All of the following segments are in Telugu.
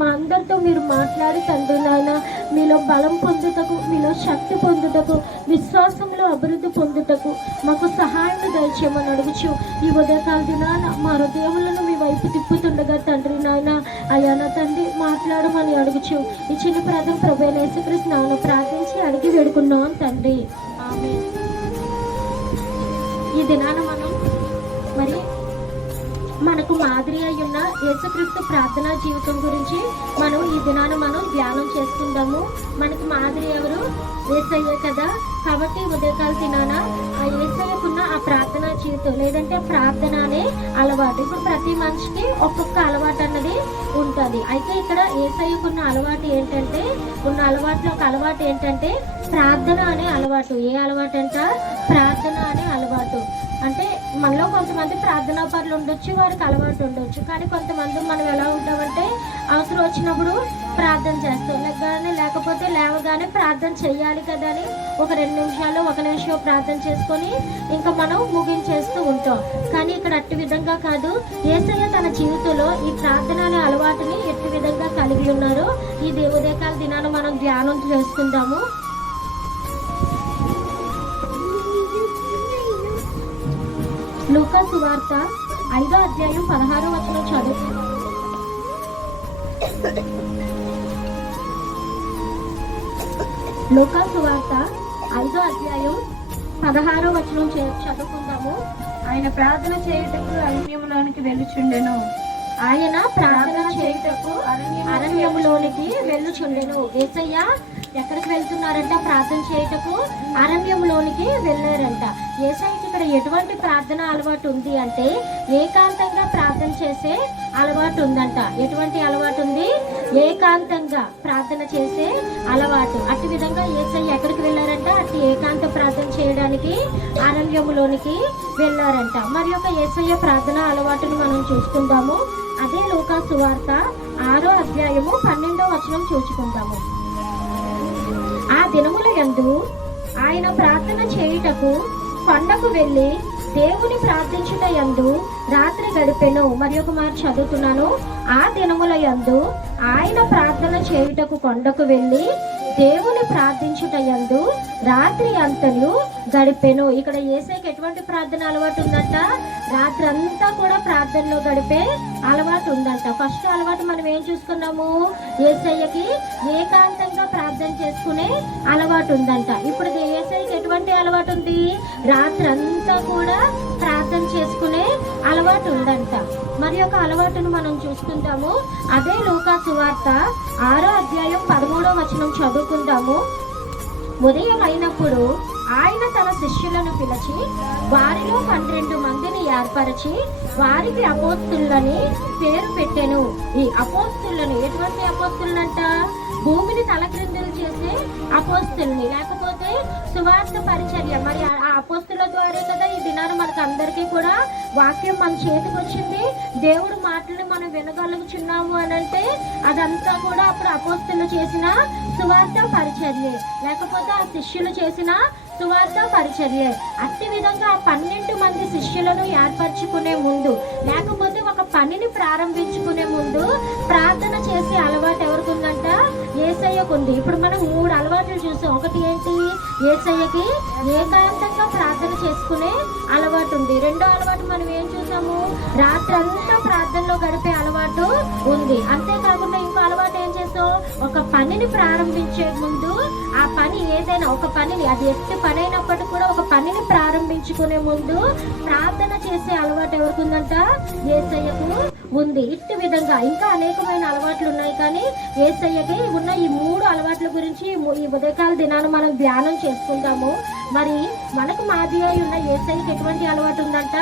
మా అందరితో మీరు మాట్లాడి తండ్రి నాయన, మీలో బలం పొందుటకు, మీలో శక్తి పొందుటకు, విశ్వాసంలో అభివృద్ధి పొందుటకు మాకు సహాయం దయచేయమని అడుగుచు ఈ ఉదయకాల దినాన మా హృదయములను మీ వైపు తిప్పుతుండగా తండ్రి నాయన, అయ్యా నా తండ్రి మాట్లాడమని అడుగుచు ఈ చిన్న ప్రార్థన ప్రభువైన యేసుక్రీస్తు నామమున ప్రార్థించి అడిగి వేడుకున్నాం తండ్రి, ఆమేన్. ఈ దినాన మనం మరి మనకు మాదిరి అయ్యున్న యేసుక్రీస్తు ప్రార్థనా జీవితం గురించి మనం ఈ దినాన మనం ధ్యానం చేసుకుందాము. మనకు మాదిరి ఎవరు? యేసయ్య కదా. కాబట్టి ఉదయకాల దినాన ఆ యేసయ్యకున్న ఆ ప్రార్థనా జీవితం, లేదంటే ప్రార్థన అనే అలవాటు. ఇప్పుడు ప్రతి మనిషికి ఒక్కొక్క అలవాటు అన్నది ఉంటుంది. అయితే ఇక్కడ యేసయ్యకున్న అలవాటు ఏంటంటే, ఉన్న అలవాట్లో ఒక అలవాటు ఏంటంటే ప్రార్థన అనే అలవాటు. ఏ అలవాటు అంట? ప్రార్థన అనే అలవాటు. అంటే మనలో కొంతమంది ప్రార్థనా పనులు ఉండొచ్చు, వారికి అలవాటు ఉండొచ్చు. కానీ కొంతమంది మనం ఎలా ఉంటామంటే అవసరం వచ్చినప్పుడు ప్రార్థన చేస్తాం, లేకపోతే లేవగానే ప్రార్థన చెయ్యాలి కదా అని ఒక 2 నిమిషాలు 1 నిమిషం ప్రార్థన చేసుకొని ఇంకా మనం ముగించేస్తూ ఉంటాం. కానీ ఇక్కడ అట్టి విధంగా కాదు. యేసయ్య తన జీవితంలో ఈ ప్రార్థన అనే అలవాటుని ఎట్టి విధంగా కలిగి ఉన్నారు ఈ ఉదయకాల దినాన మనం ధ్యానం చేసుకుందాము. లూకా సువార్త 5వ అధ్యాయం 16వ వచనం చదువు. లూకా సువార్త 5వ అధ్యాయం 16వ వచనం చదువుకుందాము. ఆయన ప్రార్థన చేయుటకు అరణ్యములోనికి వెళ్ళుచుండెను. ఆయన ప్రార్థన చేయుటకు అరణ్యములోనికి వెళ్ళుచుండెను. యేసయ్య ఎక్కడికి వెళ్తున్నారంట? ప్రార్థన చేయుటకు అరణ్యంలోనికి వెళ్ళారంట. యేసయ్యకి ఇక్కడ ఎటువంటి ప్రార్థన అలవాటు ఉంది అంటే ఏకాంతంగా ప్రార్థన చేసే అలవాటు ఉందంట. ఎటువంటి అలవాటు ఉంది? ఏకాంతంగా ప్రార్థన చేసే అలవాటు. అట్టి విధంగా యేసయ్య ఎక్కడికి వెళ్ళారంట? అట్టి ఏకాంత ప్రార్థన చేయడానికి అరణ్యములోనికి వెళ్ళారంట. మరి ఒక యేసయ్య ప్రార్థన అలవాటును మనం చూసుకుందాము. అదే లూకా సువార్త 6వ అధ్యాయము 12వ వచనం చూసుకుందాము. ఆ దినముల యందు ఆయన ప్రార్థన చేయుటకు కొండకు వెళ్ళి దేవుని ప్రార్థించుట యందు రాత్రి గడిపెను. మరి ఒక మాట చదువుతున్నాను. ఆ దినముల యందు ఆయన ప్రార్థన చేయుటకు కొండకు వెళ్ళి దేవుని ప్రార్థించుట యందు రాత్రి అంతయు గడిపెను. ఇక్కడ యేసయ్యకి ఎటువంటి ప్రార్థన అలవాటు ఉందంట? రాత్రి అంతా కూడా ప్రార్థనలో గడిపే అలవాటు ఉందంట. ఫస్ట్ అలవాటు మనం ఏం చూసుకున్నాము? యేసయ్యకి ఏకాంతంగా ప్రార్థన చేసుకునే అలవాటు ఉందంట. ఇప్పుడు యేసయ్యకి ఎటువంటి అలవాటు ఉంది? రాత్రి అంతా కూడా ప్రార్థన చేసుకునే అలవాటు ఉందంట. మరి ఒక అలవాటును మనం చూసుకుంటాము. అదే లూకా సువార్త 6వ అధ్యాయం 13వ వచనం చదువుకుందాము. ఉదయం అయినప్పుడు ఆయన తన శిష్యులను పిలిచి వారిలో 12 మందిని ఏర్పరిచి వారికి అపోస్తులని పేరు పెట్టెను. ఈ అపోస్తులను ఎటువంటి అపోస్తులనంట? భూమిని తలక్రిందులు చేసే అపోస్తుల్ని, లేకపోతే సువార్త పరిచర్య. మరి ఆ అపోస్తుల ద్వారా కదా ఈ దినాన మనకు అందరికీ కూడా వాక్యం మన చేతికి వచ్చింది. దేవుడు మాటలను మనం వినగలుగుచున్నాము అని అంటే అదంతా కూడా అప్పుడు అపోస్తులు చేసిన సువార్త పరిచర్య, లేకపోతే ఆ శిష్యులు చేసిన సువార్త పరిచర్య. అట్టి విధంగా 12 మంది శిష్యులను ఏర్పరచుకునే ముందు, లేకపోతే ఒక పనిని ప్రారంభించుకునే ముందు ప్రార్థన చేసే అలవాటు ఎవరికి ఉందంట? యేసయ్యకు ఉంది. ఇప్పుడు మనం 3 అలవాట్లు చూసాం. ఒకటి ఏంటి? యేసయ్యకి ఏకాంతంగా ప్రార్థన చేసుకునే అలవాటు ఉంది. రెండో అలవాటు మనం ఏం చూసాము? రాత్రంతా ప్రార్థనలో గడిపే అలవాటు ఉంది. అంతేకాకుండా ఇంకో అలవాటు ఏం చేసాం? ఒక పనిని ప్రారంభించే ముందు ఆ పని ఏదైనా ఒక పనిని, అది ఎట్టి పని అయినప్పటికీ కూడా ఒక పనిని ప్రారంభించుకునే ముందు ప్రార్థన చేసే అలవాటు ఎవరికి ఉందంట? యేసయ్యకు ఉంది. ఇట్టి విధంగా ఇంకా అనేకమైన అలవాట్లు ఉన్నాయి. కానీ యేసయ్యకి ఉన్న ఈ 3 అలవాట్ల గురించి ఈ ఉదయకాల దినాన్ని మనం ధ్యానం చేసుకుందాము. మరి మనకు మాదిరి ఉన్న యేసయ్యకి ఎటువంటి అలవాటు ఉందంట?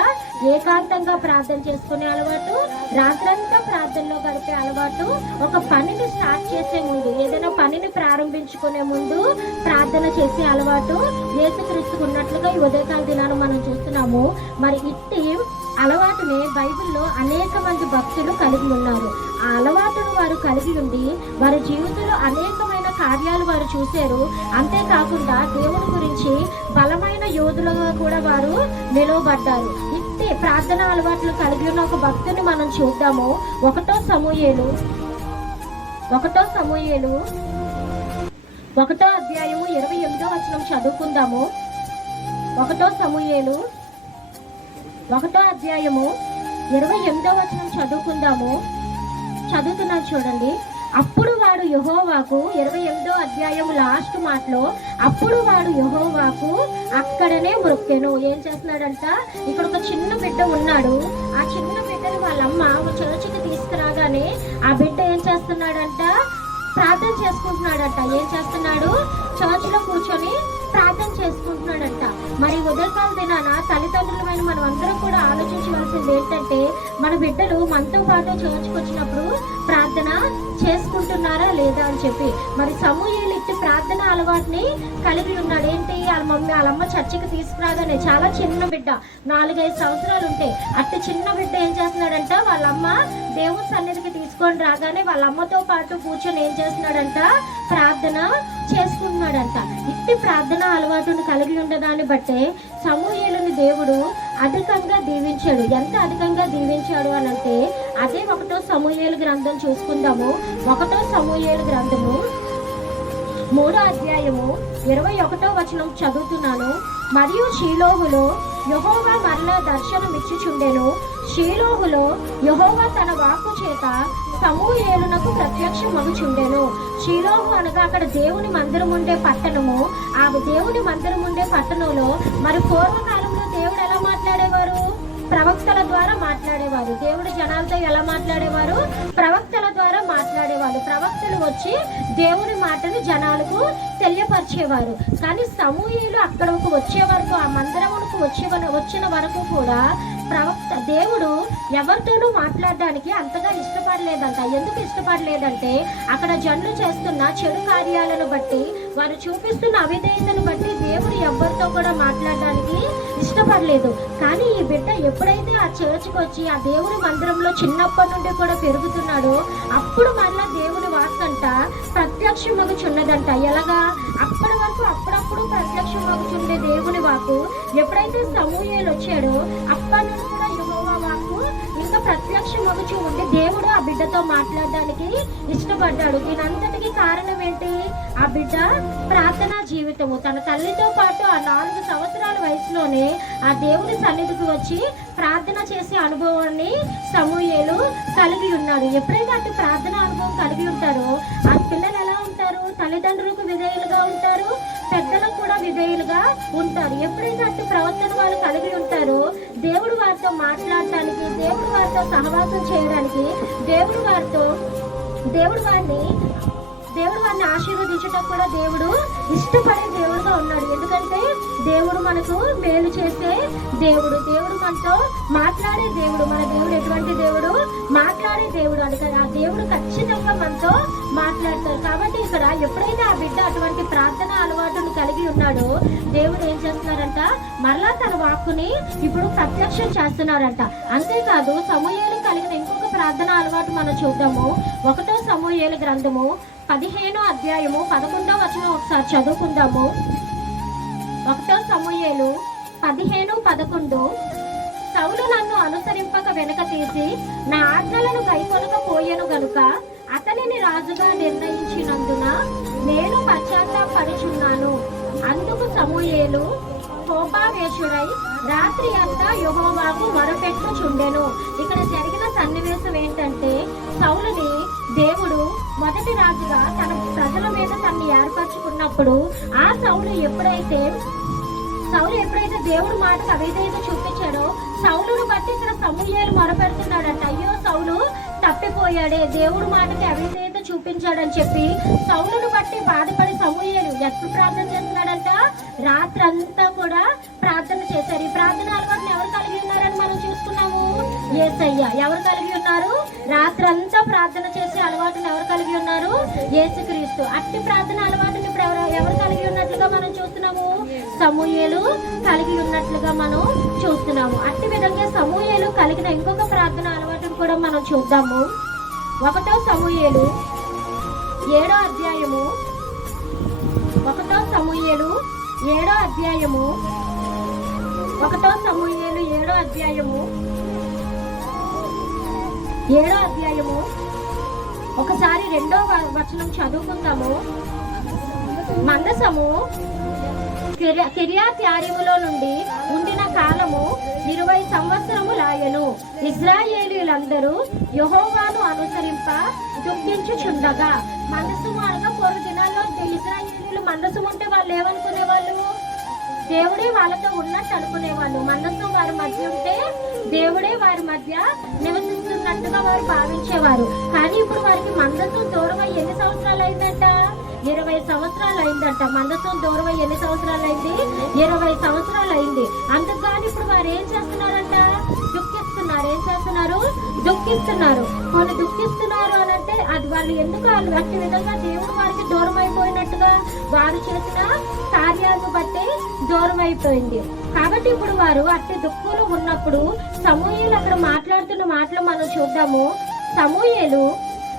ఏకాంతంగా ప్రార్థన చేసుకునే అలవాటు, రాత్రంతా ప్రార్థనలో గడిపే అలవాటు, ఒక పనిని స్టార్ట్ చేసే ముందు, ఏదైనా పనిని ప్రారంభించుకునే ముందు ప్రార్థన చేసే అలవాటు యేసుక్రీస్తుకు ఉన్నట్లుగా ఈ ఉదయకాల దినాన్ని మనం చూస్తున్నాము. మరి ఇట్టి అలవాటుని బైబిల్లో అనేక మంది భక్తులు కలిగి ఉన్నారు. ఆ అలవాటును వారు కలిగి ఉండి వారి జీవితంలో అనేకమైన కార్యాలు వారు చూశారు. అంతేకాకుండా దేవుని గురించి బలమైన యోధులుగా కూడా వారు నిలవబడ్డారు. ఇట్టి ప్రార్థన అలవాట్లు కలిగి ఉన్న ఒక భక్తుని మనం చూద్దాము. 1వ సమూయేలు ఒకటో సమూయేలు 1వ అధ్యాయము 28వ వచనం చదువుకుందాము. 1 సమూయేలు 1వ అధ్యాయము 28వ వచనం చదువుకుందాము. చదువుతున్నాను చూడండి. అప్పుడు వాడు యెహోవాకు 28వ అధ్యాయము లాస్ట్ మాటలో అప్పుడు వాడు యెహోవాకు అక్కడనే మొక్కెను. ఏం చేస్తున్నాడంట? ఇక్కడ ఒక చిన్న బిడ్డ ఉన్నాడు. ఆ చిన్న బిడ్డని వాళ్ళమ్మ చర్చికి తీసుకురాగానే ఆ బిడ్డ ఏం చేస్తున్నాడంట? ప్రార్థన చేసుకుంటున్నాడంట. ఏం చేస్తున్నాడు? చర్చిలో కూర్చొని ప్రార్థన చేసుకుంటున్నాడంట. మరి ఉదయకాల దినాన తల్లిదండ్రులమైన మనం అందరం కూడా ఆలోచించవలసింది ఏంటంటే, మన బిడ్డలు మనతో పాటు చర్చికి వచ్చినప్పుడు ప్రార్థన చేసుకుంటున్నారా లేదా అని చెప్పి. మరి సమూయేలు ఇట్టి ప్రార్థన అలవాటుని కలిగి ఉన్నాడు. ఏంటి? వాళ్ళమ్మ చర్చికి తీసుకురాగానే చాలా చిన్న బిడ్డ, 4-5 సంవత్సరాలు ఉంటాయి. అట్టి చిన్న బిడ్డ ఏం చేస్తున్నాడంట? వాళ్ళమ్మ దేవుని సన్నిధికి తీసుకొని రాగానే వాళ్ళ అమ్మతో పాటు కూర్చొని ఏం చేస్తున్నాడంట? ప్రార్థన చేసుకుంటున్నాడంట. ఇట్టి ప్రార్థన అలవాటును కలిగి ఉండదాన్ని బట్టే సమూయేలుని దేవుడు అధికంగా దీవించాడు. ఎంత అధికంగా దీవించాడు అని అంటే, అదే 1 సమూయేలు గ్రంథం చూసుకుందాము. 1 సమూయేలు గ్రంథము 3వ అధ్యాయము 21వ వచనం చదువుతున్నాను. మరియు షీలోహులో యెహోవా మరలా దర్శనమిచ్చుచుండెను. షీలోహులో యెహోవా తన వాక్కు చేత సమూయేలునకు ప్రత్యక్షమగుచుండెను. షీలోహు అనగా అక్కడ దేవుని మందిరం ఉండే పట్టణము. ఆ దేవుని మందిరం ఉండే పట్టణంలో మరి పూర్వకాలంలో దేవుడు ఎలా మాట్లాడేవారు? ప్రవక్తల ద్వారా మాట్లాడేవారు. దేవుడు జనాలతో ఎలా మాట్లాడేవారు? ప్రవక్తల ద్వారా మాట్లాడేవారు. ప్రవక్తలు వచ్చి దేవుని మాటని జనాలకు తెలియపరిచేవారు. కానీ సమూయేలు అక్కడకు వచ్చే వరకు, ఆ మందిరమునకు వచ్చిన వరకు కూడా దేవుడు ఎవరితోనూ మాట్లాడడానికి అంతగా ఇష్టపడలేదంట. ఎందుకు ఇష్టపడలేదంటే, అక్కడ జనులు చేస్తున్న చెడు కార్యాలను బట్టి, వారు చూపిస్తున్న అవిధేయతను బట్టి దేవుడు ఎవరితో కూడా మాట్లాడడానికి ఇష్టపడలేదు. కానీ ఈ బిడ్డ ఎప్పుడైతే ఆ చర్చికి వచ్చి ఆ దేవుని మందిరంలో చిన్నప్పటి నుండి కూడా పెరుగుతున్నాడో, అప్పుడు మళ్ళా దేవుని వాక్కంట ప్రత్యక్షమగుచున్నదంట. ఎలాగా? అప్పటి వరకు అప్పుడప్పుడు ప్రత్యక్షమగుచుండే దేవుని వాక్కు ఎప్పుడైతే సమూయేలు వచ్చాడో అప్పటి నుండి కూడా యెహోవా వాక్కు ఇంకా ప్రత్యక్షమగుచు ఉండి దేవుడు ఆ బిడ్డతో మాట్లాడడానికి ఇష్టపడ్డాడు. దీనంతటికి కారణం ఏంటి? ఆ బిడ్డ ప్రార్థనా జీవితము. తన తల్లితో పాటు ఆ 4 సంవత్సరాల వయసులోనే ఆ దేవుని సన్నిధికి వచ్చి ప్రార్థన చేసే అనుభవాన్ని సమూయేలు కలిగి ఉన్నాడు. ఎప్పుడైతే అటు ప్రార్థన అనుభవం కలిగి ఉంటారో ఆ పిల్లలు ఎలా ఉంటారు? తల్లిదండ్రులకు విధేయులుగా ఉంటారు, పెద్దలకు కూడా విధేయులుగా ఉంటారు. ఎప్పుడైతే అటు ప్రవర్తన వాళ్ళు కలిగి ఉంటారో దేవుడు వారితో మాట్లాడటానికి, దేవుడు వారితో సహవాసం చేయడానికి, దేవుడు వారిని ఆశీర్వదించడం కూడా దేవుడు ఇష్టపడే దేవుడుగా ఉన్నాడు. ఎందుకంటే దేవుడు మనకు మేలు చేసే దేవుడు, దేవుడు మనతో మాట్లాడే దేవుడు. మన దేవుడు ఎటువంటి దేవుడు? మాట్లాడే దేవుడు. అందుకని ఆ దేవుడు ఖచ్చితంగా మనతో మాట్లాడతారు. కాబట్టి ఇక్కడ ఎప్పుడైతే ఆ బిడ్డ అటువంటి ప్రార్థన అలవాటును కలిగి ఉన్నాడో దేవుడు ఏం చేస్తున్నారంట? మరలా తన వాక్కుని ఇప్పుడు ప్రత్యక్షం చేస్తున్నారంట. అంతేకాదు సమూయేలు కలిగిన ఇంకొక ప్రార్థన అలవాటు మనం చూద్దాము. 1 సమూయేలు గ్రంథము 15వ అధ్యాయము 11వ వచనం ఒకసారి చదువుకుందాము. 1 సమూయేలు 15:11 సౌలు నన్ను అనుసరింపక వెనక తీసి నా ఆజ్ఞలను గైకొనకపోయెను గనుక అతనిని రాజుగా నిర్ణయించినందున నేను పశ్చాత్తాపడుచున్నాను. అందుకు సమూయేలు కోపావేశుడై రాత్రి అంతా యెహోవాకు మొరపెట్టుచుండెను. ఇక్కడ జరిగిన సన్నివేశం ఏంటంటే, సౌలుని దేవుడు మొదటి రాజుగా తన ప్రజల మీద తనని ఏర్పరచుకున్నప్పుడు ఆ సౌలు ఎప్పుడైతే దేవుడు మాటకు అవిధేయత చూపించాడో సౌలును బట్టి ఇక్కడ సమూయేలు మొరపెడుతున్నాడంట. అయ్యో సౌలు తప్పిపోయాడే, దేవుడు మాటకి అవిధేయత చూపించాడని చెప్పి సౌలును బట్టి బాధపడి సమూయేలు ఎప్పుడు ప్రార్థన చేస్తున్నాడంట? రాత్రంతా కూడా ప్రార్థన చేశారు. ఈ ప్రార్థన అలవాటుని ఎవరు కలిగి ఉన్నారని మనం చూసుకున్నాము? యేసయ్య. ఎవరు కలిగి ఉన్నారు? రాత్రంతా ప్రార్థన చేసే అలవాటుని ఎవరు కలిగి ఉన్నారు? యేసుక్రీస్తు. అట్టి ప్రార్థన అలవాటుని ఎవరు కలిగి ఉన్నట్లుగా మనం చూస్తున్నాము? సమూయేలు కలిగి ఉన్నట్లుగా మనం చూస్తున్నాము. అట్టి విధంగా సమూయేలు కలిగిన ఇంకొక ప్రార్థన అలవాటును కూడా మనం చూద్దాము. 1 సమూయేలు 7వ అధ్యాయము 1 సమూయేలు 7వ అధ్యాయము 1 సమూయేలు 7వ అధ్యాయము ఒకసారి 2వ వచనం చదువుకుందాము. మందసము కిర్యత్యారీములో నుండి ఉండిన కాలము 20 సంవత్సరములాయెను. ఇశ్రాయేలీయులందరూ యెహోవాను అనుసరింప దుఃఖించుచుండగా. మందసము అనగా పూర్వ దినాల్లో ఇశ్రాయేలీయులు మందసం ఉంటే వాళ్ళు ఏమనుకునేవాళ్ళు? దేవుడే వాళ్ళతో ఉన్నట్టు అనుకునేవాళ్ళు. మందసం వారి మధ్య ఉంటే దేవుడే వారి మధ్య నివసిస్తున్నట్టుగా వారు భావించేవారు. కానీ ఇప్పుడు వారికి మందసం దూరమై ఎన్ని సంవత్సరాలు అయిందంట? 20 సంవత్సరాలు అయిందంట. మందసం దూరమై ఎన్ని సంవత్సరాలు అయింది? 20 సంవత్సరాలు అయింది. అందుకని ఇప్పుడు వారు ఏం చేస్తున్నారంట? దుఃఖిస్తున్నారు. ఏం చేస్తున్నారు? దుఃఖిస్తున్నారు. వాళ్ళు దుఃఖిస్తున్నారు అని అంటే అది వాళ్ళు ఎందుకు అట్టి విధంగా దేవుడు వారికి దూరం అయిపోయినట్టుగా వారు చేసిన కార్యాలను బట్టి దూరం అయిపోయింది. కాబట్టి ఇప్పుడు వారు అట్టి దుఃఖంలో ఉన్నప్పుడు సమూయేలు అక్కడ మాట్లాడుతున్న మాటలు మనం చూద్దాము. సమూయేలు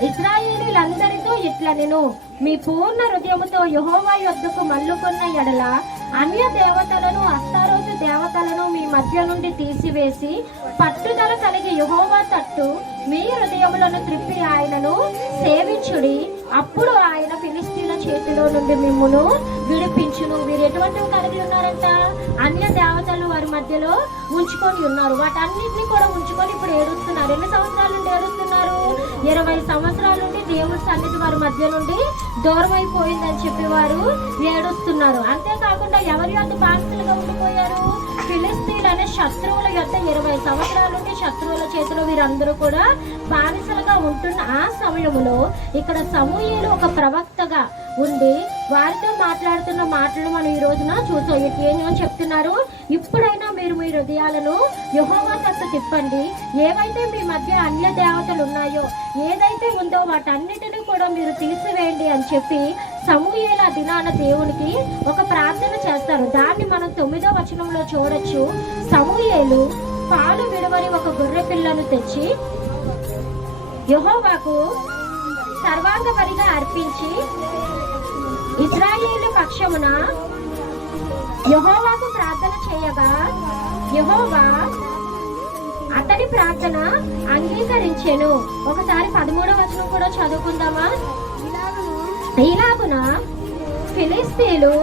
ఇశ్రాయేలీయులందరితో ఇట్లా నేను మీ పూర్ణ హృదయముతో యెహోవా యొద్దకు మల్లుకొన్న ఎడల అన్య దేవతలను అస్తారోతు దేవతలను మీ మధ్య నుండి తీసివేసి పట్టుదల కలిగి యెహోవా తట్టు మీ హృదయములను త్రిప్పి ఆయనను సేవించుడి. అప్పుడు ఆయన ఫిలిష్తీయుల చేతిలో నుండి మిమ్మును విడిపించును. వీరు ఎటువంటివి కలిగి ఉన్నారంట? అన్య దేవతలు వారి మధ్యలో ఉంచుకొని ఉన్నారు. వాటన్నిటిని కూడా ఉంచుకొని ఇప్పుడు ఏడుస్తున్నారు. ఎన్ని సంవత్సరాల నుండి ఏడుస్తున్నారు? 20 సంవత్సరాల నుండి దేవుడి సన్నిధి వారి మధ్య నుండి దూరం అయిపోయిందని చెప్పి వారు ఏడుస్తున్నారు. అంతేకాకుండా ఎవరి యొద్ద బానిసలుగా ఉండిపోయారు? ఫిలిష్తీయులు అనే శత్రువుల యొద్ద 20 సంవత్సరాల నుండి శత్రువుల చేతిలో వీరందరూ కూడా బానిసలుగా ఉంటున్న ఆ సమయంలో ఇక్కడ సమూయేలు ఒక ప్రవక్తగా ఉండి వారితో మాట్లాడుతున్న మాటలు మనం ఈ రోజున చూసాం. ఏమని చెప్తున్నారు? ఇప్పుడైనా మీరు మీ హృదయాలను యెహోవా తట్టు తిప్పండి. ఏవైతే మీ మధ్య అన్య దేవతలు ఉన్నాయో, ఏదైతే ఉందో వాటన్నిటిని కూడా మీరు తీసివేయండి అని చెప్పి సమూయేలు ఆ దినాన దేవునికి ఒక ప్రార్థన చేస్తారు. దాన్ని మనం 9వ వచనంలో చూడొచ్చు. సమూయేలు పాలు విడవని ఒక గొర్రె పిల్లను తెచ్చి యెహోవాకు సర్వాంగ బలిగా అర్పించి ఇశ్రాయేలు పక్షమున యెహోవాకు ప్రార్థన చేయగా యెహోవా అతడి ప్రార్థన అంగీకరించెను. ఒకసారి 13వ వచనం కూడా చదువుకుందామా? ఇలాగున ఫిలిష్తీయులు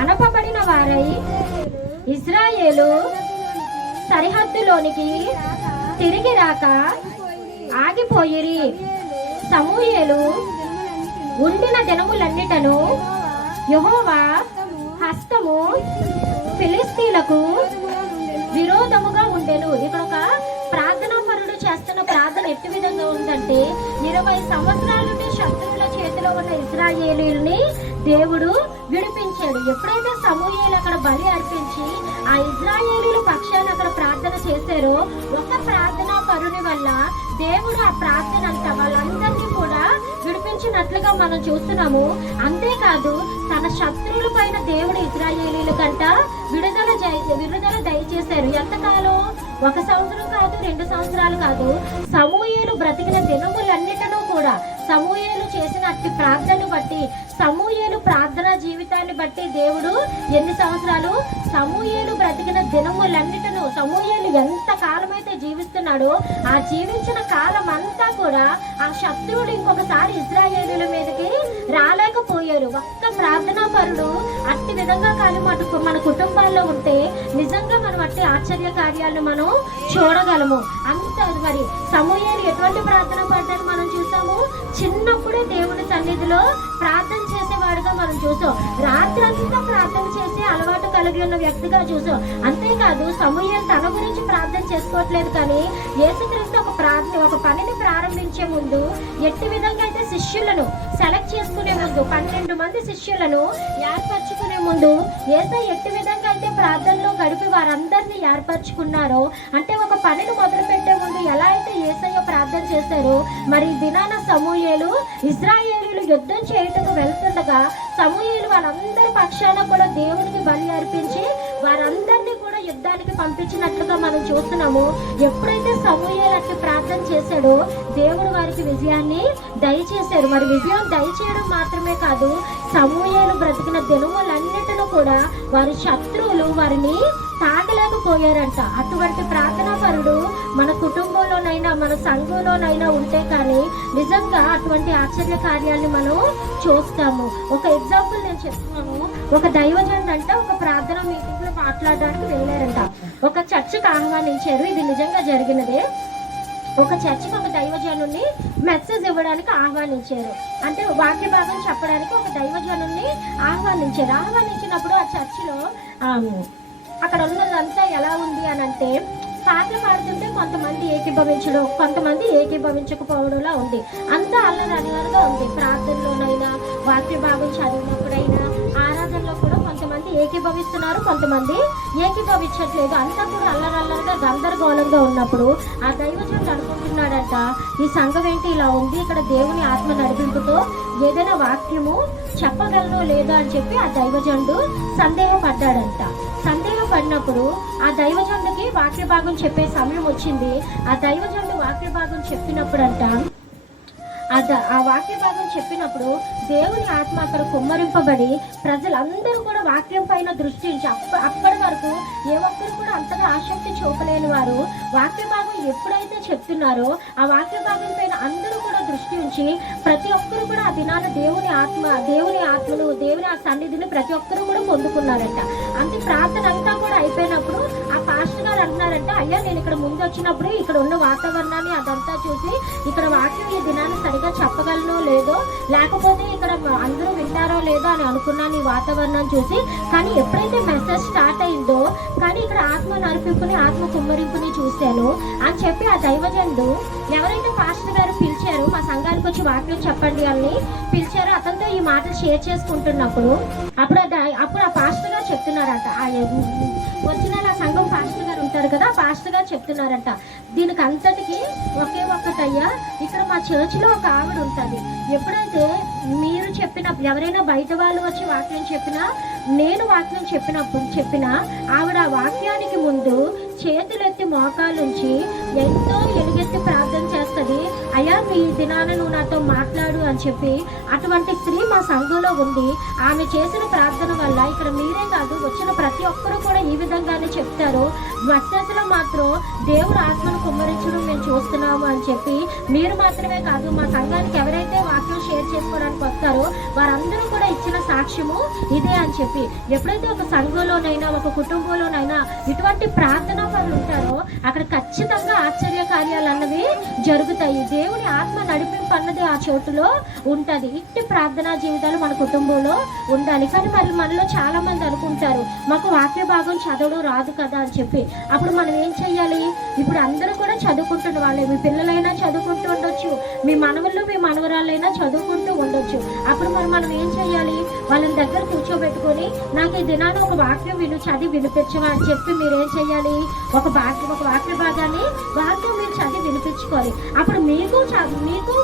అనపబడిన వారై ఇశ్రాయేలు సరిహద్దులోనికి తిరిగి రాక ఆగిపోయిరి. సమూయేలు ఉండిన దినములన్నిటను యెహోవా హస్తము ఫిలిష్తీయులకు విరోధముగా ఉండెను. ఇక్కడ ఒక ప్రార్థనా పరుడు చేస్తున్న ప్రార్థన ఎట్టి విధంగా ఉందంటే 20 సంవత్సరాల నుండి శత్రువుల చేతిలో ఉన్న ఇశ్రాయేలీయుల్ని దేవుడు విడిపించాడు. ఎప్పుడైతే సమూయేలు అక్కడ బలి అర్పించి ఆ ఇశ్రాయేలీయుల పక్షాన్ని అక్కడ ప్రార్థన చేశారో ఒక ప్రార్థనా పరుని వల్ల దేవుడు ఆ ప్రార్థన అంతా వాళ్ళందరినీ కూడా విడిపించినట్లుగా మనం చూస్తున్నాము. అంతేకాదు తన శత్రువుల పైన దేవుడు ఇశ్రాయేలీయుల కంట విడుదల దయచేశారు. ఎంతకాలం? 1 సంవత్సరం కాదు, 2 సంవత్సరాలు కాదు. సమూయేలు బ్రతికిన దినములన్నిటినూ కూడా సమూయేలు చేసిన అట్టి ప్రార్థన బట్టి, సమూయేలు ప్రార్థనా జీవితాన్ని బట్టి దేవుడు ఎన్ని సంవత్సరాలు? సమూయేలు బ్రతికిన దినములన్నిటిను సమూయేలు ఎంత కాలమైతే జీవిస్తున్నాడో ఆ జీవించిన కాలం అంతా కూడా ఆ శత్రువులు ఇంకొకసారి ఇశ్రాయేలీయుల మీదకి రాలేకపోయారు. ఒక్క ప్రార్థనా పరుడు అట్టి విధంగా కానీ మన కుటుంబాల్లో ఉంటే నిజంగా మనం అట్టి ఆశ్చర్య కార్యాలను మనం చూడగలము. అంత మరి సమూయేలు ఎటువంటి ప్రార్థన పడ్డాన్ని మనం చూసాము. చిన్నప్పుడే దేవుని సన్నిధిలో ప్రార్థన చేసేవాడుగా మనం చూసాం. రాత్రంతా ప్రార్థన చేసి అలవాటు కలిగి ఉన్న వ్యక్తిగా చూసాం. అంతేకాదు సమూయేలు తన గురించి ప్రార్థన చేసుకోవట్లేదు, కానీ యేసుక్రీస్తు ఒక పనిని ప్రారంభించే ముందు ఎట్టి విధంగా అయితే శిష్యులను సెలెక్ట్ చేసుకునే ముందు 12 మంది శిష్యులను ఏర్పరచుకునే ముందు యేసయ్య ఎట్టి విధంగా అయితే ప్రార్థనలో గడిపి వారందరినీ ఏర్పరచుకున్నారో, అంటే ఒక పనిని మొదలు పెట్టే ముందు ఎలా అయితే యేసయ్య ప్రార్థన చేశారో, మరి దినాన సమూయేలు ఇశ్రాయేలీయులు యుద్ధం చేయటకు వెళ్తుండగా సమూయేలు వాళ్ళందరి పక్షాన కూడా దేవునికి బలి అర్పించి వారందరినీ కూడా యుద్ధానికి పంపించినట్లుగా మనం చూస్తున్నాము. ఎప్పుడైతే సమూయేలు అట్టి ప్రార్థన చేశాడో దేవుడు వారికి విజయాన్ని దయచేశారు. మరి విజయం దయచేయడం మాత్రమే కాదు, సమూయేలు బ్రతికిన దినములన్నిటిలో కూడా వారి శత్రువులు వారిని తాగలేకపోయారంట. అటువంటి ప్రార్థనా పరుడు మన కుటుంబంలోనైనా మన సంఘంలోనైనా ఉంటే కానీ నిజంగా అటువంటి ఆశ్చర్య కార్యాలను మనం చూస్తాము. ఒక ఎగ్జాంపుల్ నేను చెప్తున్నాను. ఒక దైవజనుడు అంటే ఒక ప్రార్థన మీటింగ్ లో మాట్లాడడానికి వెళ్ళారంట. ఒక చర్చికి ఆహ్వానించారు. ఇది నిజంగా జరిగినదే. ఒక చర్చికి ఒక దైవజనుని మెసేజ్ ఇవ్వడానికి ఆహ్వానించారు. అంటే వాక్య భాగం చెప్పడానికి ఒక దైవజనుని ఆహ్వానించినప్పుడు ఆ చర్చిలో అక్కడ ఉన్నదంతా ఎలా ఉంది అని అంటే, పాటలు పాడుతుంటే కొంతమంది ఏకీభవించడం, కొంతమంది ఏకీభవించకపోవడంలా ఉంది. అంతా అల్లరల్లరగా ఉంది. ప్రార్థనలోనైనా వాక్య భాగం చదివినప్పుడైనా ఆరాధనలో కూడా కొంతమంది ఏకీభవిస్తున్నారు, కొంతమంది ఏకీభవించట్లేదు. అంతా కూడా అల్లరల్లరగా గందరగోళంగా ఉన్నప్పుడు ఆ దైవజనుడు అనుకుంటున్నాడంట, ఈ సంఘం ఏంటి ఇలా ఉంది, ఇక్కడ దేవుని ఆత్మ నడిపింపుతో ఏదైనా వాక్యము చెప్పగలను లేదా అని చెప్పి ఆ దైవజనుడు సందేహపడ్డాడంట. సందేహపడినప్పుడు ఆ దైవజనుడికి వాక్య భాగం చెప్పే సమయం వచ్చింది. ఆ దైవజనుడు వాక్య భాగం చెప్పినప్పుడంట, ఆ వాక్య భాగం చెప్పినప్పుడు దేవుని ఆత్మ అక్కడ కుమ్మరింపబడి ప్రజలందరూ కూడా వాక్యం పైన దృష్టి ఉంచి అప్పటి వరకు ఏ ఒక్కరు కూడా అంతగా ఆసక్తి చూపలేని వారు వాక్య భాగం ఎప్పుడైతే చెప్తున్నారో ఆ వాక్య భాగం పైన అందరూ కూడా దృష్టి ఉంచి ప్రతి ఒక్కరు కూడా ఆ దినాన దేవుని ఆత్మను దేవుని ఆ సన్నిధిని ప్రతి ఒక్కరు కూడా పొందుకున్నారంట. అంతే ప్రార్థన అంతా కూడా అయిపోయినప్పుడు ఆ పాస్టర్ గారు అంటున్నారంట, అయ్యా నేను ఇక్కడ ముందు వచ్చినప్పుడు ఇక్కడ ఉన్న వాతావరణాన్ని అదంతా చూసి ఇక్కడ వాక్యం ఈ దినాన్ని సరిగా చెప్పగలనో లేదో, లేకపోతే ఇక్కడ అందరూ వింటారో లేదో అని అనుకున్నాను ఈ వాతావరణం చూసి. కానీ ఎప్పుడైతే మెసేజ్ స్టార్ట్ అయిందో కానీ ఇక్కడ ఆత్మ నడిపింపుని ఆత్మ కుమ్మరింపుని చూశాను అని చెప్పి ఆ దైవజనుడు ఎవరైతే పాస్టర్ గారు పిలిచారో మా సంఘానికి వచ్చి వాక్యం చెప్పండి అని పిలిచారో అతనితో ఈ మాటలు షేర్ చేసుకుంటున్నప్పుడు అప్పుడు ఆ పాస్టర్ గారు చెప్తున్నారంట, ఆ ఒరిజినల్ ఆ సంఘం పాస్టర్ గారు ఉంటారు కదా, పాస్టర్ గారు చెప్తున్నారంట, దీనికి అంతటికి ఒకే ఒక్కటయ్యా, ఇక్కడ మా చర్చిలో ఒక ఆవిడ ఉంటుంది. ఎప్పుడైతే మీరు ఎవరైనా బయట వాళ్ళు వచ్చి వాక్యం చెప్పినా, నేను వాక్యం చెప్పినా ఆవిడ ఆ వాక్యానికి ముందు చేతులెత్తి మోకాలుంచి ఎంతో ఎలుగెత్తి ప్రార్థన చేస్తుంది. అయ్యా మీ దినాన నువ్వు నాతో మాట్లాడు అని చెప్పి అటువంటి స్త్రీ మా సంఘంలో ఉంది. ఆమె చేసిన ప్రార్థన వల్ల ఇక్కడ మీరే కాదు వచ్చిన ప్రతి ఒక్కరూ కూడా ఈ విధంగానే చెప్తారు. మెసేజ్లో మాత్రం దేవుడు ఆత్మను కుమ్మరించడం మేము చూస్తున్నాము అని చెప్పి మీరు మాత్రమే కాదు మా సంఘానికి ఎవరైతే వాక్యం షేర్ చేసుకోవడానికి వస్తారో వారందరూ కూడా ఇచ్చిన సాక్ష్యము ఇదే అని చెప్పి. ఎప్పుడైతే ఒక సంఘంలోనైనా ఒక కుటుంబంలోనైనా ఇటువంటి ప్రార్థనా పనులు ఉంటారో అక్కడ ఖచ్చితంగా ఆశ్చర్య కార్యాలు అన్నవి జరుగుతాయి. దేవుని ఆత్మ నడిపింపు అన్నది ఆ చోటులో ఉంటది. ఇట్టి ప్రార్థనా జీవితాలు మన కుటుంబంలో ఉండాలి. కానీ మరి మనలో చాలా మంది అనుకుంటారు మాకు వాక్య భాగం చదవడం రాదు కదా అని చెప్పి. అప్పుడు మనం ఏం చెయ్యాలి? ఇప్పుడు అందరూ కూడా చదువుకుంటున్న వాళ్ళే, మీ పిల్లలైనా చదువుకుంటూ ఉండొచ్చు, మీ మనవళ్ళు మీ మనవరాళ్ళైనా చదువుకుంటూ ఉండొచ్చు. అప్పుడు మనం ఏం చెయ్యాలి? వాళ్ళని దగ్గర కూర్చోబెట్టుకొని నాకు ఈ దినాన ఒక వాక్యం చదివి వినిపించవా అని చెప్పి మీరేం చెయ్యాలి? ఒక వాక్య భాగాన్ని మీరు చదివి వినిపించుకోవాలి. అప్పుడు మీకు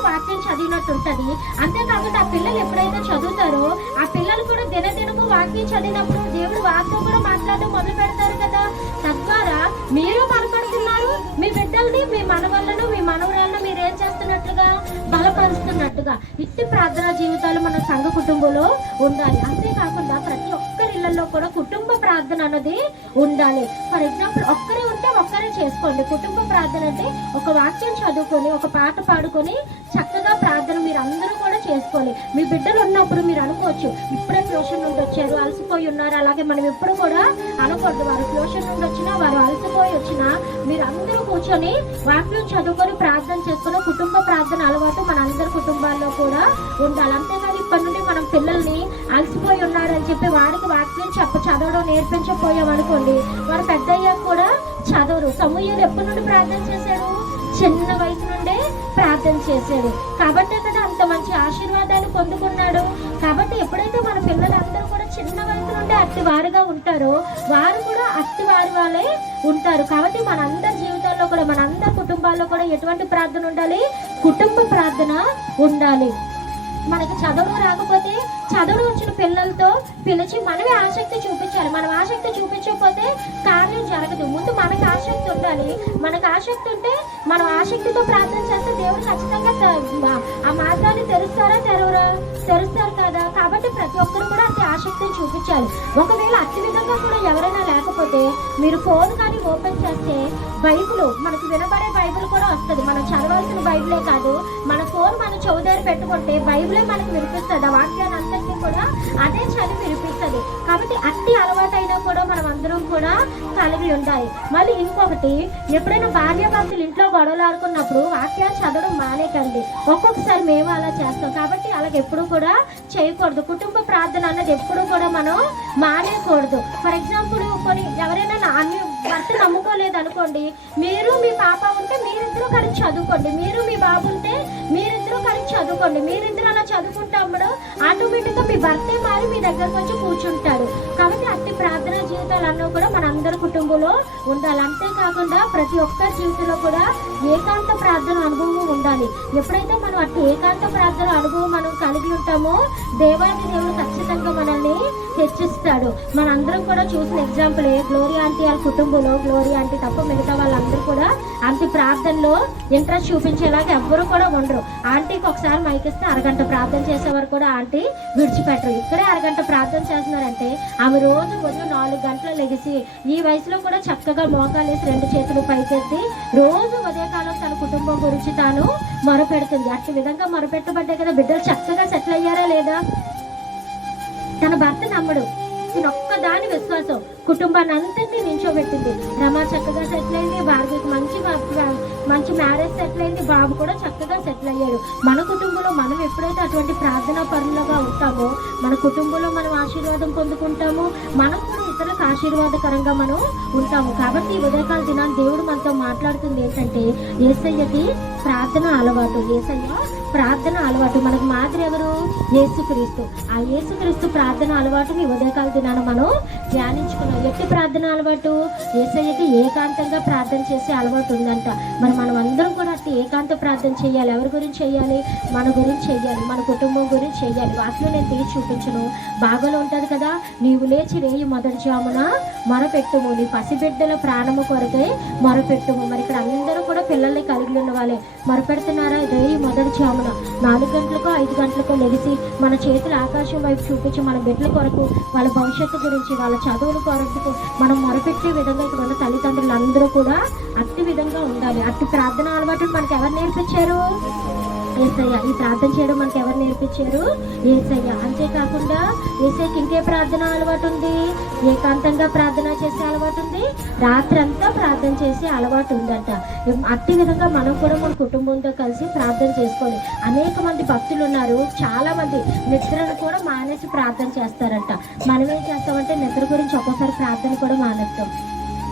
వాక్యం చదివినట్టు ఉంటుంది. అంతేకాకుండా ఆ పిల్లలు ఎప్పుడైతే చదువుతారో ఆ పిల్లలు కూడా దినదినము వాక్యం చదివినప్పుడు దేవుడు వారితో కూడా మాట్లాడడం మొదలు పెడతారు కదా. తద్వారా మీరు బలపడుతున్నారు, మీ బిడ్డల్ని మీ మనవళ్ళను మీ మనవరాలను మీరు ఏం చేస్తున్నట్లుగా బలపరుస్తున్నట్టుగా. ఇట్టి ప్రార్థనా జీవితాలు మన సంఘ కుటుంబంలో ఉండాలి. అంతేకాకుండా ప్రతి ఒక్కరి ఇళ్లలో కూడా కుటుంబ ప్రార్థన అన్నది ఉండాలి. ఫర్ ఎగ్జాంపుల్ ఒక్కరే ఉంటే ఒక్కరే చేసుకోండి. కుటుంబ ప్రార్థన అంటే ఒక వాక్యం చదువుకొని ఒక పాట పాడుకొని చక్కగా ప్రార్థన మీరు అందరూ కూడా చేసుకోవాలి. మీ బిడ్డలు ఉన్నప్పుడు మీరు అనుకోవచ్చు ఇప్పుడే ట్యూషన్ నుండి వచ్చారు అలసిపోయి ఉన్నారు, అలాగే మనం ఎప్పుడు కూడా అనకూడదు. వారు ట్యూషన్ నుండి వచ్చినా వారు అలసిపోయి వచ్చినా మీరు అందరూ కూర్చొని వాక్యం చదువుకొని ప్రార్థన చేసుకుని కుటుంబ ప్రార్థన అలవాటు మన అందరి కుటుంబాల్లో కూడా ఉండాలి. అంతేకాదు ఇప్పటి నుండి మనం పిల్లల్ని అలసిపోయి ఉన్నారని చెప్పి వారికి వాక్యం చదవడం నేర్పించకపోయాం అనుకోండి, వారు పెద్ద అయ్యాక కూడా చదవరు. సమూయేలు ఎప్పటి నుండి ప్రార్థన చేశారు? చిన్న వయసు నుండే ప్రార్థన చేశాడు. కాబట్టే కదా అంత మంచి ఆశీర్వాదాలు పొందుకున్నాడు. కాబట్టి ఎప్పుడైతే మన పిల్లలందరూ కూడా చిన్న వయసు నుండే అట్టి వారుగా ఉంటారో వారు కూడా అట్టి వారి వాళ్ళే ఉంటారు. కాబట్టి మనందరి జీవితాల్లో కూడా మనందరి కుటుంబాల్లో కూడా ఎటువంటి ప్రార్థన ఉండాలి? కుటుంబ ప్రార్థన ఉండాలి. మనకు చదవడం రాకపోతే చదవడం వచ్చిన పిల్లలతో పిలిచి మనమే ఆసక్తి చూపించాలి. మనం ఆసక్తి చూపించకపోతే కార్యం జరగదు. ముందు మనకు ఆసక్తి ఉండాలి. మనకు ఆసక్తి ఉంటే మనం ఆసక్తితో ప్రార్థన చేస్తే దేవుడు ఖచ్చితంగా ఆ మార్గాన్ని తెరుస్తారు కదా. కాబట్టి ప్రతి ఒక్కరు కూడా అంతే ఆసక్తిని చూపించాలి. ఒకవేళ అట్టి విధంగా కూడా ఎవరైనా లేకపోతే ఏంటంటే మీరు ఫోన్ కానీ ఓపెన్ చేస్తే బైబిల్ మనకు వినబడే బైబిల్ కూడా వస్తుంది. మనం చదవాల్సిన బైబిలే కాదు, మన ఫోన్ మన చెవి దగ్గర పెట్టుకుంటే బైబిలే మనకు వినిపిస్తుంది. ఆ వాక్యాన్ని అంతటినీ కూడా అదే చదివి వినిపిస్తుంది. కాబట్టి అట్టి అలవాటైనా కూడా మనం అందరం కూడా కలిగి ఉండాలి. మళ్ళీ ఇంకొకటి, ఎప్పుడైనా భార్యాభర్తలు ఇంట్లో గొడవలు ఆడుకున్నప్పుడు వాక్యాలు చదవడం మానేకండి. ఒక్కొక్కసారి మేము అలా చేస్తాం. కాబట్టి అలాగే ఎప్పుడు కూడా చేయకూడదు. కుటుంబ ప్రార్థన అన్నది ఎప్పుడు కూడా మనం మానేయకూడదు. ఫర్ ఎగ్జాంపుల్ ఎవరైనా అన్ని భర్త నమ్ముకోలేదు అనుకోండి, మీరు మీ పాప ఉంటే మీరిద్దరూ కలిసి చదువుకోండి, మీరు మీ బాబు ఉంటే మీరిద్దరూ కలిసి చదువుకోండి. మీరిద్దరు అలా చదువుకుంటాము ఆటోమేటిక్గా మీ భర్తే మారి మీ దగ్గరకు వచ్చి కూర్చుంటాడు. కాబట్టి అట్టి ప్రార్థనా జీవితాలు అన్నీ కూడా మన అందరి కుటుంబంలో ఉండాలి. అంతేకాకుండా ప్రతి ఒక్కరి జీవితంలో కూడా ఏకాంత ప్రార్థన అనుభవం ఉండాలి. ఎప్పుడైతే మనం అట్టి ఏకాంత ప్రార్థన అనుభవం మనం కలిగి ఉంటామో దేవాది దేవుడు ఖచ్చితంగా మనల్ని హెచ్చిస్తాడు. మనందరం కూడా చూసిన ఎగ్జాంపుల్ గ్లోరీ ఆంటీ వాళ్ళ కుటుంబంలో గ్లోరీ ఆంటీ తప్ప మిగతా వాళ్ళందరూ కూడా ఆంటీ ప్రార్థనలో ఇంట్రెస్ట్ చూపించేలాగా ఎవ్వరూ కూడా ఉండరు. ఆంటీకి ఒకసారి మైకిస్తే అరగంట ప్రార్థన చేసేవారు కూడా ఆంటీ విడిచిపెట్టరు. ఇక్కడే అరగంట ప్రార్థన చేస్తున్నారంటే ఆమె రోజు ఉదయం 4 గంటలు లెగిసి ఈ వయసులో కూడా చక్కగా మోకాలేసి 2 చేతులు పైకెత్తి రోజు ఉదయకాలం తన కుటుంబం గురించి తాను మొరపెడుతుంది. అట్టి విధంగా మొరపెట్టబడ్డాయి కదా బిడ్డలు చక్కగా సెటిల్ అయ్యారా లేదా? తన భర్త నమ్మడు, ఒక్కదాని విశ్వాసం కుటుంబాన్ని అంతటినీ నించోబెట్టింది. రమ చక్కగా సెటిల్ అయింది, భార్గవికి మంచి మ్యారేజ్ సెటిల్ అయింది, బాబు కూడా చక్కగా సెటిల్ అయ్యాడు. మన కుటుంబంలో మనం ఎప్పుడైతే అటువంటి ప్రార్థనా పరులుగా ఉంటామో మన కుటుంబంలో మనం ఆశీర్వాదం పొందుకుంటాము, మనం కూడా ఇతరులకు ఆశీర్వాదకరంగా మనం ఉంటాము. కాబట్టి ఈ ఉదయకాల దినాన్ని దేవుడు మనతో మాట్లాడుతుంది ఏంటంటే యేసయ్యకి ప్రార్థన అలవాటు. యేసయ్య ప్రార్థన అలవాటు. మనకు మాదిరి ఎవరు? యేసుక్రీస్తు. ఆ యేసుక్రీస్తు ప్రార్థన అలవాటుని ఉదయకాల దినాన మనం ధ్యానించుకున్నాం. ఎట్టి ప్రార్థన అలవాటు? యేసయ్యకి ఏకాంతంగా ప్రార్థన చేసే అలవాటు ఉందంట. మనం అందరం కూడా అట్టి ఏకాంత ప్రార్థన చేయాలి. ఎవరి గురించి చేయాలి? మన గురించి చేయాలి, మన కుటుంబం గురించి చేయాలి. వాటిలో నేను తీసి చూపించను, బాగాలో ఉంటుంది కదా, నీవు లేచి రేయి మొదటి జామున మొరపెట్టుము, నీ పసిబిడ్డల ప్రాణము కొరకై మొరపెట్టుము. మరి ఇక్కడ అందరూ కూడా పిల్లల్ని కలిగి ఉన్న వాళ్ళే మొరపెడుతున్నారా? రేయి మొదటి జామున 4 గంటలకో 5 గంటలకో లెగిసి మన చేతులు ఆకాశం వైపు చూపించి మన బిడ్డల కొరకు, వాళ్ళ భవిష్యత్తు గురించి, వాళ్ళ చదువుల కొరకు మనం మొరపెట్టే విధంగా ఇక్కడ ఉన్న తల్లిదండ్రులు అందరూ కూడా అట్టి విధంగా ఉండాలి. అట్టి ప్రార్థన అలవాటు మనకు ఎవరు నేర్పించారు? యేసయ్య. ఈ ప్రార్థన చేయడం మనకు ఎవరు నేర్పించారు? యేసయ్య. అంతేకాకుండా యేసయ్యకి ఇంకే ప్రార్థన అలవాటు ఉంది? ఏకాంతంగా ప్రార్థన చేసే అలవాటు ఉంది, రాత్రంతా ప్రార్థన చేసే అలవాటు ఉందంట. అట్టి విధంగా మనం కూడా మన కుటుంబంతో కలిసి ప్రార్థన చేసుకోవాలి. అనేక మంది భక్తులు ఉన్నారు, చాలా మంది నిద్రను కూడా మానేసి ప్రార్థన చేస్తారంట. మనం ఏం చేస్తామంటే నిద్ర గురించి ఒక్కోసారి ప్రార్థన కూడా మానేస్తాం.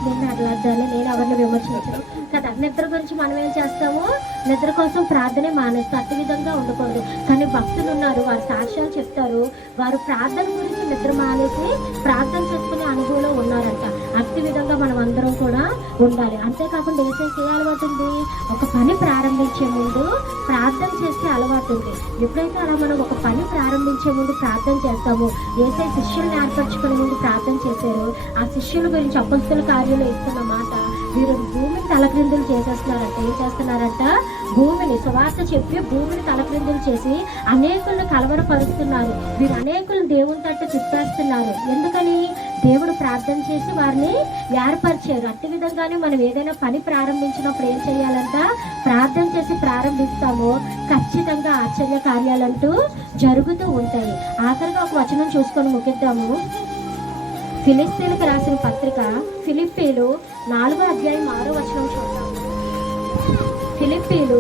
నేను అట్లాద్దాన్ని, నేను ఎవరిని విమర్శించను కదా. నిద్ర గురించి మనం ఏం చేస్తాము? నిద్ర కోసం ప్రార్థనే మానేస్తాం. అట్టి విధంగా ఉండకూడదు. కానీ భక్తులు ఉన్నారు, వారు సాక్ష్యాలు చెప్తారు, వారు ప్రార్థన గురించి నిద్ర మానేసి ప్రార్థన చేసుకునే అనుభవంలో ఉన్నారంట. అట్టి విధంగా మనం అందరం కూడా ఉండాలి. అంతేకాకుండా యేసయ్యకి ఏ అలవాటు ఉంది? ఒక పని ప్రారంభించే ముందు ప్రార్థన చేసే అలవాటు ఉంది. ఎప్పుడైతే అలా మనం ఒక పని ప్రారంభించే ముందు ప్రార్థన చేస్తామో, యేసయ్య శిష్యుల్ని ఏర్పరచుకునే ముందు ప్రార్థన చేశారు. ఆ శిష్యుల గురించి అపొస్తలుల కార్యంలో ఇస్తున్న మాట, వీరు భూమిని తలక్రిందులు చేసేస్తున్నారంట. ఏం చేస్తున్నారంట? భూమిని సువార్త చెప్పి భూమిని తలక్రిందులు చేసి అనేకులను కలవరపరుస్తున్నారు. వీరు అనేకులను దేవుని తట్టు తిప్పేస్తున్నారు. ఎందుకని? దేవుడు ప్రార్థన చేసి వారిని ఏర్పరిచారు. అట్టి విధంగానే మనం ఏదైనా పని ప్రారంభించినప్పుడు ఏం చేయాలంట? ప్రార్థన చేసి ప్రారంభిస్తామో ఖచ్చితంగా ఆశ్చర్య కార్యాలంటూ జరుగుతూ ఉంటాయి. ఆఖరిగా ఒక వచనం చూసుకొని ముగిద్దాము. ఫిలిప్పీలకు రాసిన పత్రిక ఫిలిప్పీలు 4వ అధ్యాయం 6వ వచనం చూద్దాం. ఫిలిప్పీలు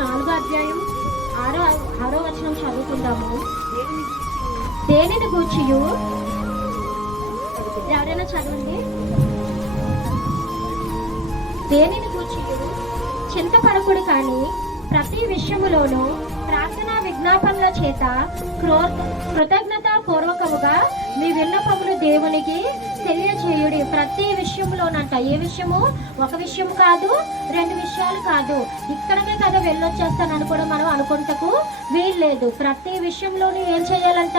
4వ అధ్యాయం 6వ వచనం చదువుకుందాము. దేనిని గూర్చియు ఎవరైనా చదవండి. దేనిని గూర్చియు చింతపడకుడు కానీ ప్రతి విషయములోనూ ప్రార్థనా విజ్ఞాపనల చేత కృతజ్ఞతా పూర్వకముగా మీ విన్నపములు దేవునికి తెలియచేయుడి. ప్రతి విషయంలోనంట. ఏ విషయము? ఒక విషయం కాదు, 2 విషయాలు కాదు. ఇక్కడికే కదా వెళ్ళొచ్చేస్తానని కూడా మనం అనుకుంటకు వీల్లేదు. ప్రతి విషయంలోనూ ఏం చేయాలంట?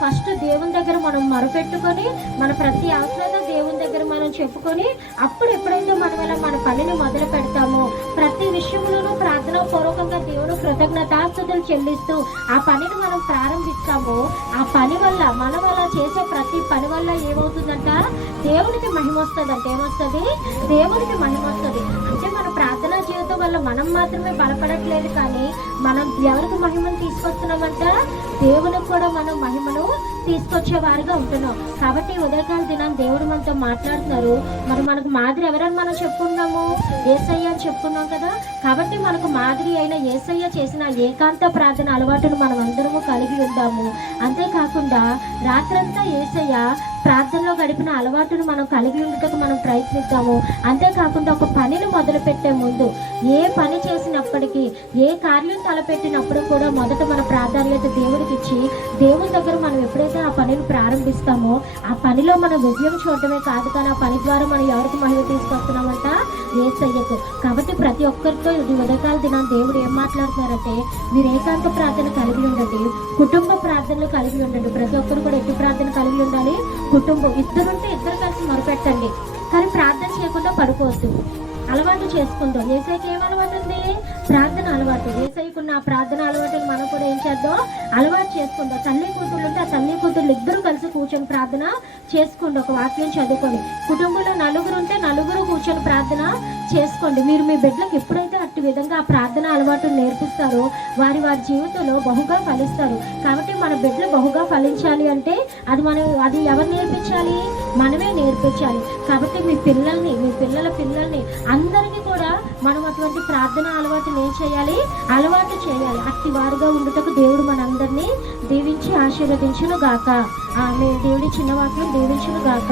ఫస్ట్ దేవుని దగ్గర మనం మొరపెట్టుకొని మన ప్రతి అవసరం దేవుని దగ్గర మనం చెప్పుకొని అప్పుడు ఎప్పుడైతే మనం ఇలా మన పనిని మొదలు పెడతామో ప్రతి విషయంలోనూ ప్రార్థన పూర్వకంగా దేవుడు కృతజ్ఞతాస్తుతులు చెల్లిస్తూ ఆ పనిని మనం ప్రారంభిస్తామో ఆ పని వల్ల మనం అలా చేసే ప్రతి పని వల్ల ఏమవుతుందంట, దేవునికి మహిమ వస్తుందంట. ఏమొస్తుంది? దేవునికి మహిమ వస్తుంది. అంటే మన ప్రార్థనా జీవితం వల్ల మనం మాత్రమే బలపడట్లేదు, కానీ మనం ఎవరికి మహిమను తీసుకొస్తున్నామంట, దేవునికి కూడా మనం మహిమను తీసుకొచ్చే వారిగా ఉంటున్నాం. కాబట్టి ఉదయకాల దినాన్ని దేవుడు మనతో మాట్లాడుతున్నారు. మనకు మాదిరి ఎవరని మనం చెప్పుకున్నాము? యేసయ్య అని చెప్పుకున్నాం కదా. కాబట్టి మనకు మాదిరి అయిన యేసయ్య చేసిన ఏకాంత ప్రార్థన అలవాటును మనం అందరము కలిగి ఉందాము. అంతేకాకుండా రాత్రంతా యేసయ్య ప్రార్థనలో గడిపిన అలవాటును మనం కలిగి ఉండటకు మనం ప్రయత్నిద్దాము. అంతేకాకుండా ఒక పనిని మొదలు పెట్టే ముందు, ఏ పని చేసినప్పటికీ, ఏ కార్యం తలపెట్టినప్పుడు కూడా మొదట మన ప్రాధాన్యత దేవుడికి ఇచ్చి, దేవుని దగ్గర మనం ఎప్పుడైతే ఆ పనిని ప్రారంభిస్తామో ఆ పనిలో మన విజయం చూడటమే కాదు, కానీ ఆ పని ద్వారా మనం ఎవరికి మహిమ తీసుకొస్తున్నామంట, యేసయ్యకు. కాబట్టి ప్రతి ఒక్కరితో ఇది ఉదయకాల దినం దేవుడు ఏం మాట్లాడుతున్నారంటే, మీరు ఏకాంత ప్రార్థన కలిగి ఉండండి, కుటుంబ ప్రార్థనలు కలిగి ఉండండి. ప్రతి ఒక్కరు కూడా ఎట్టి ప్రార్థన కలిగి ఉండాలి. కుటుంబం ఇద్దరుంటే ఇద్దరు కలిసి మొరపెట్టండి, కానీ ప్రార్థన చేయకుండా పడుకోవద్దు. అలవాటు చేసుకుందాం. ఏసైకి ఏం అలవాటు ఉంది? ప్రార్థన అలవాటు. ఏసైకున్న ఆ ప్రార్థన అలవాటుని మనం కూడా ఏం చేద్దాం? అలవాటు చేసుకుందాం. తల్లి కూతుర్లు ఉంటే ఆ తల్లి కూతుర్లు ఇద్దరు కలిసి కూర్చొని ప్రార్థన చేసుకోండి. ఒక వాక్యం చదువుకొని, కుటుంబంలో నలుగురు ఉంటే నలుగురు కూర్చొని ప్రార్థన చేసుకోండి. మీరు మీ బిడ్డలకు ఎప్పుడైతే అట్టి విధంగా ఆ ప్రార్థన అలవాటు నేర్పిస్తారో వారి జీవితంలో బహుగా ఫలిస్తారు. కాబట్టి మన బిడ్డలు బహుగా ఫలించాలి అంటే అది ఎవరు నేర్పించాలి? మనమే నేర్పించాలి. కాబట్టి మీ పిల్లల పిల్లల్ని అందరికీ కూడా మనం అటువంటి ప్రార్థన అలవాటుని ఏం చేయాలి? అలవాటు చేయాలి. అట్టి వారుగా ఉండుటకు దేవుడు మనందరినీ దీవించి ఆశీర్వదించును గాక. ఆమె దేవుడి చిన్న వాక్యం దీవించును గాక.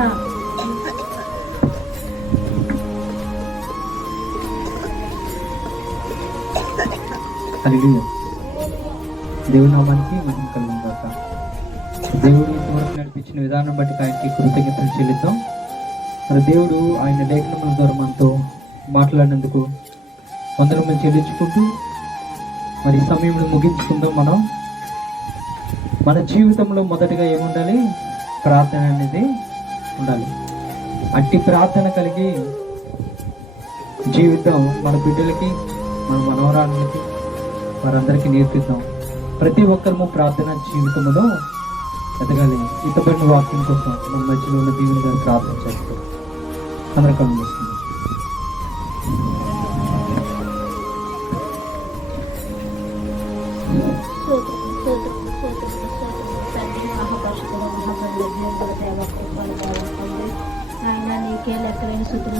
దేవుడి నామానికి మహిమ కలుగును గాక. దేవుడు ఇంతవరకు నడిపించిన విధానం బట్టి ఆయనకి కృతజ్ఞతలు చెల్లిద్దాం. మరి దేవుడు ఆయన లేఖనముల ద్వారా మనతో మాట్లాడినందుకు వందనములు చెల్లించుకుంటూ మరి సమయంలో ముగించుకుందాం. మన జీవితంలో మొదటగా ఏముండాలి? ప్రార్థన అనేది ఉండాలి. అట్టి ప్రార్థన కలిగి జీవితం మన బిడ్డలకి, మన మనవరాళ్ళకి, వారందరికీ నేర్పిద్దాం. ప్రతి ఒక్కరము ప్రార్థన జీవితంలో ఎదగాలి. ఇతబడిన వాక్యం కోసం మన మధ్యలో ఉన్న దేవుని గారు ప్రార్థన చేస్తాం. అందరూ కళ్ళు మూసుకుందాం. ఆయన నీకే లెక్కలేని స్తుతులు